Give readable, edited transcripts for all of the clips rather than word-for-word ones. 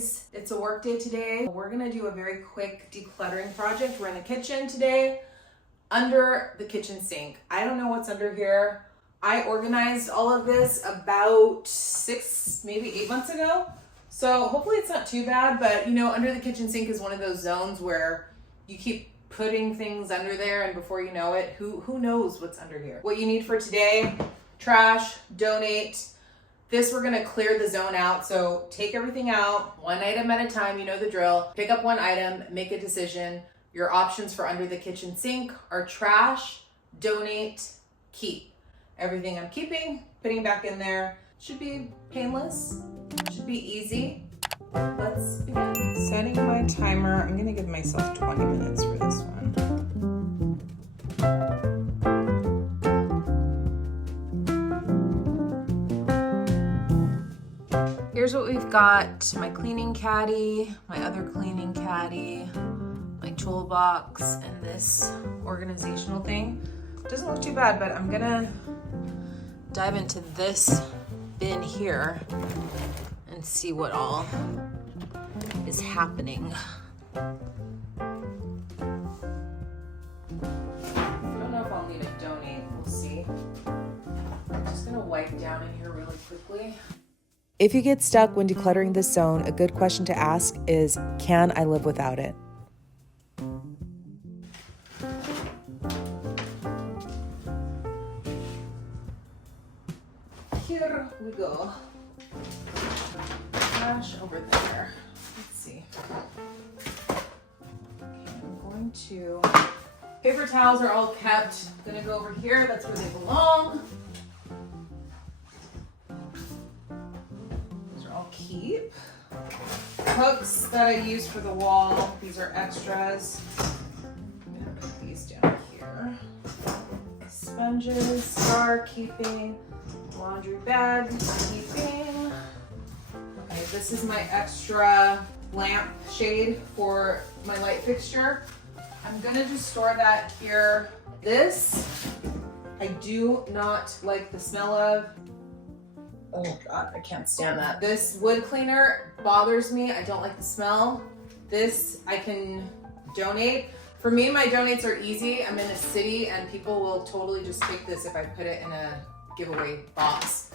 guys, it's a work day today. We're gonna do a very quick decluttering project. We're in the kitchen today, under the kitchen sink. I don't know what's under here. I organized all of this about 6, maybe 8 months ago. So hopefully it's not too bad, but you know, under the kitchen sink is one of those zones where you keep putting things under there and before you know it, who knows what's under here. What you need for today: trash, donate. This, we're gonna clear the zone out. So take everything out, one item at a time, you know the drill. Pick up one item, make a decision. Your options for under the kitchen sink are trash, donate, keep. Everything I'm keeping, putting back in there. Should be painless, should be easy. Let's begin. Setting my timer. I'm gonna give myself 20 minutes for this one. Here's what we've got: my cleaning caddy, my other cleaning caddy, my toolbox, and this organizational thing. Doesn't look too bad, but I'm gonna dive into this bin here and see what all is happening. I don't know if I'll need a donate, we'll see. I'm just gonna wipe down in here really quickly. If you get stuck when decluttering this zone, a good question to ask is, can I live without it? Here we go. Trash over there. Let's see. Okay, I'm going to... Paper towels are all kept. I'm gonna go over here. That's where they belong. These are all keep. Hooks that I use for the wall. These are extras. I'm gonna put these down here. Sponges are keeping. Laundry bag, keeping. Okay, this is my extra lamp shade for my light fixture. I'm gonna just store that here. This, I do not like the smell of. Oh God, I can't stand that. This wood cleaner bothers me. I don't like the smell. This I can donate. For me, my donates are easy. I'm in a city and people will totally just take this if I put it in a giveaway box.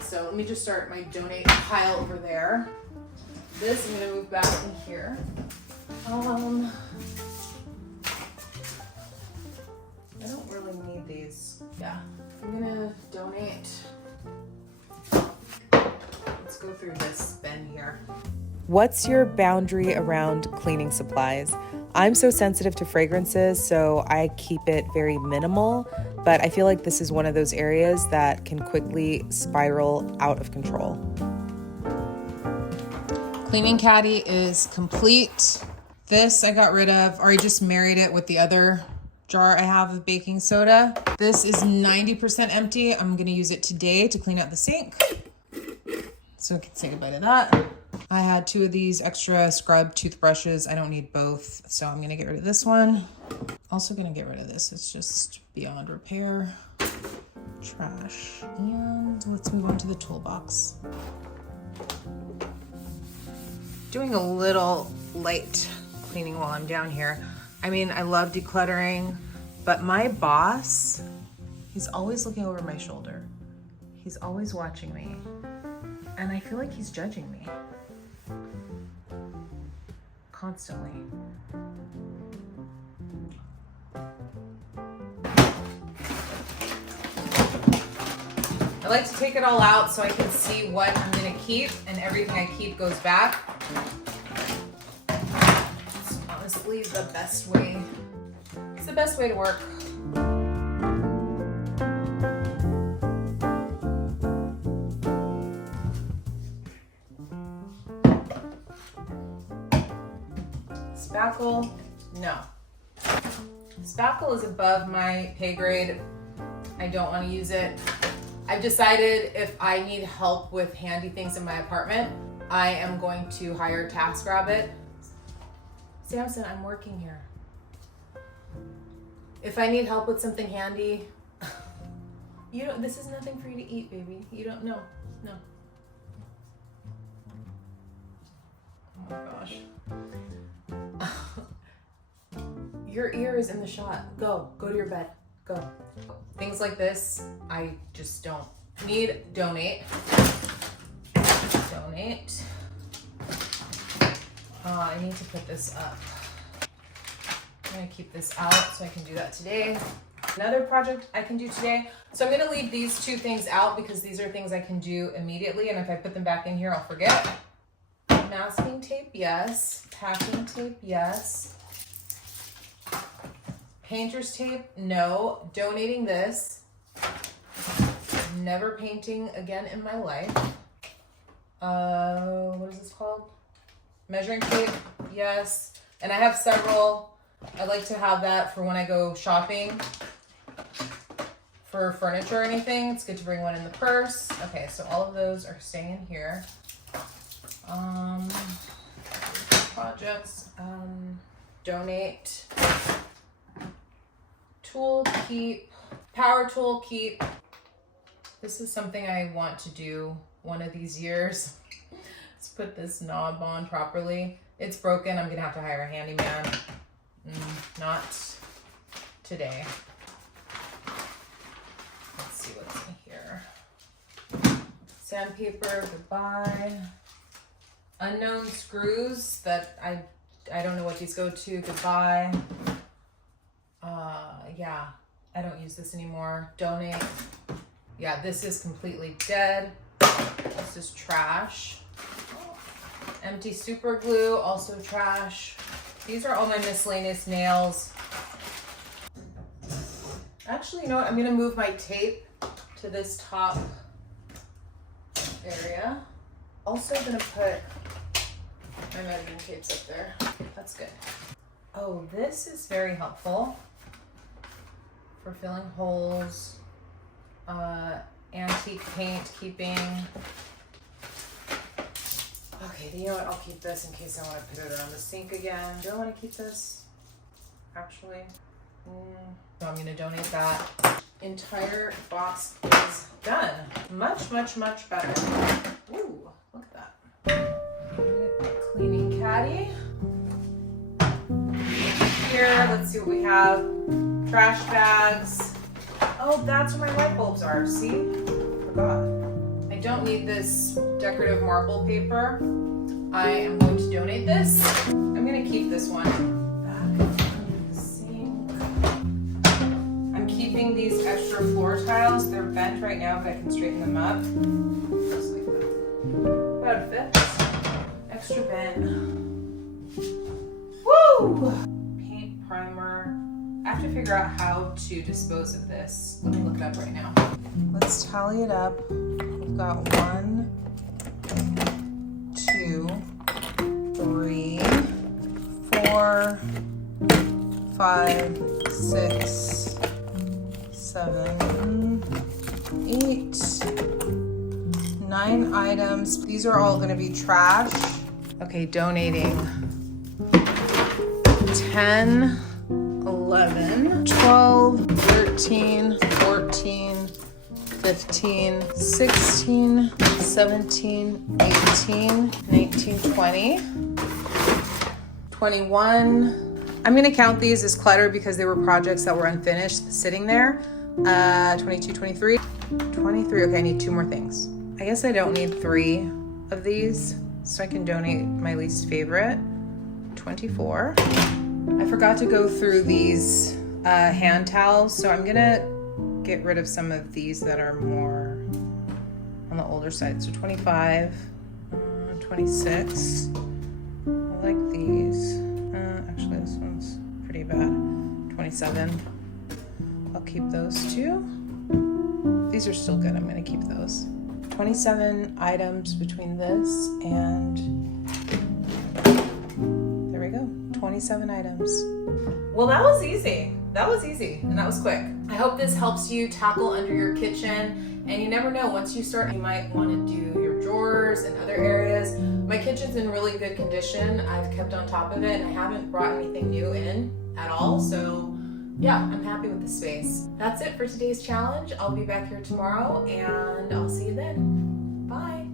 So let me just start my donate pile over there. This I'm gonna move back in here. I don't really need these. Yeah, I'm gonna donate. Let's go through this bin here. What's your boundary around cleaning supplies? I'm so sensitive to fragrances, so I keep it very minimal, but I feel like this is one of those areas that can quickly spiral out of control. Cleaning caddy is complete. This I got rid of, or I just married it with the other jar I have of baking soda. This is 90% empty. I'm gonna use it today to clean out the sink. So I can say goodbye to that. I had 2 of these extra scrub toothbrushes. I don't need both, so I'm gonna get rid of this one. Also gonna get rid of this. It's just beyond repair. Trash. And let's move on to the toolbox. Doing a little light cleaning while I'm down here. I mean, I love decluttering, but my boss, he's always looking over my shoulder. He's always watching me. And I feel like he's judging me. Constantly. I like to take it all out so I can see what I'm gonna keep, and everything I keep goes back. It's honestly the best way. It's the best way to work. Spackle, no. Spackle is above my pay grade. I don't want to use it. I've decided if I need help with handy things in my apartment, I am going to hire TaskRabbit. Samson, I'm working here. If I need help with something handy, you don't, this is nothing for you to eat, baby. You don't know, no. my gosh. Your ear is in the shot. Go to your bed. Go. Things like this, I just don't need. Donate. I need to put this up. I'm gonna keep this out so I can do that today. Another project I can do today. So I'm gonna leave these two things out because these are things I can do immediately, and if I put them back in here, I'll forget. Masking tape, yes. Packing tape, yes. Painter's tape, no. Donating this. Never painting again in my life. What is this called? Measuring tape, yes. And I have several. I like to have that for when I go shopping for furniture or anything. It's good to bring one in the purse. Okay, so all of those are staying in here. Projects, donate. Tool, keep. Power tool, keep. This is something I want to do one of these years. Let's put this knob on properly. It's broken. I'm gonna have to hire a handyman. Not today. Let's see what's in here. Sandpaper, goodbye. Unknown screws that I don't know what these go to, goodbye. Yeah, I don't use this anymore. Donate. Yeah, this is completely dead. This is trash. Empty super glue, also trash. These are all my miscellaneous nails. Actually, you know what? I'm gonna move my tape to this top area. Also gonna put my measuring tapes up there. That's good. Oh, this is very helpful for filling holes. Antique paint, keeping. Okay, you know what? I'll keep this in case I want to put it around the sink again. Do I want to keep this? Actually, so I'm going to donate that. Entire box is done. Much, much, much better. Ooh, look at that. Cleaning caddy. Here, let's see what we have. Trash bags. Oh, that's where my light bulbs are. See? Forgot. I don't need this decorative marble paper. I am going to donate this. I'm going to keep this one. Back in the sink. I'm keeping these extra floor tiles. They're bent right now, but I can straighten them up. Just like that. About a fifth. Extra bin. Woo! Paint primer. I have to figure out how to dispose of this. Let me look it up right now. Let's tally it up. We've got 1, 2, 3, 4, 5, 6, 7, 8, 9 items. These are all gonna be trash. Okay, donating 10, 11, 12, 13, 14, 15, 16, 17, 18, 19, 20, 21. I'm gonna count these as clutter because they were projects that were unfinished sitting there. 22, 23, 23. Okay, I need 2 more things. I guess I don't need 3 of these, so I can donate my least favorite. 24. I forgot to go through these hand towels, so I'm gonna get rid of some of these that are more on the older side. So 25, 26. I like these. Actually, this one's pretty bad. 27. I'll keep those 2. These are still good. I'm gonna keep those. 27 items between this and there we go. 27 items. Well, that was easy. That was easy and that was quick. I hope this helps you tackle under your kitchen, and you never know, once you start, you might want to do your drawers and other areas. My kitchen's in really good condition. I've kept on top of it and I haven't brought anything new in at all. So yeah, I'm happy with the space. That's it for today's challenge. I'll be back here tomorrow and I'll see you then. Bye.